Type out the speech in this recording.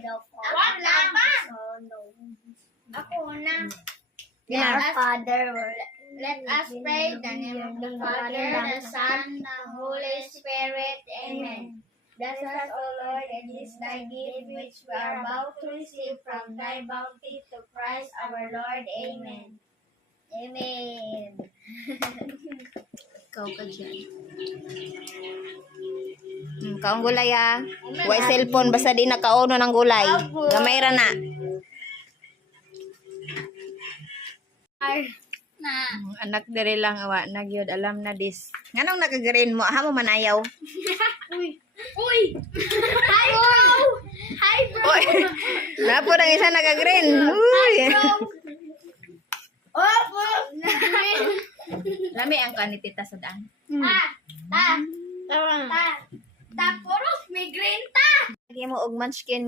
the Father, the Son, Ako na. Our Father, Let us pray the name of the Father, the Son, the Holy Spirit. Amen. Bless us, O Lord, and this thy gift which we are about to receive from thy bounty to Christ our Lord. Amen. Amen. Ikaw ka dyan. Kaong gulay ah. Huwag cellphone, basta di nakauno ng gulay. Gamay ra na. Anak diri lang awa nagyod alam na dis. Nganong nagagarin mo? Aha mo manayaw. Uy! Hi, bro! Hi, bro! Oy. Napo nang isa nagagreen. Uy. Oh, bro! Lami ang kanitita sa daan. Ta! Puros may green ta! Lagi mo og munchkin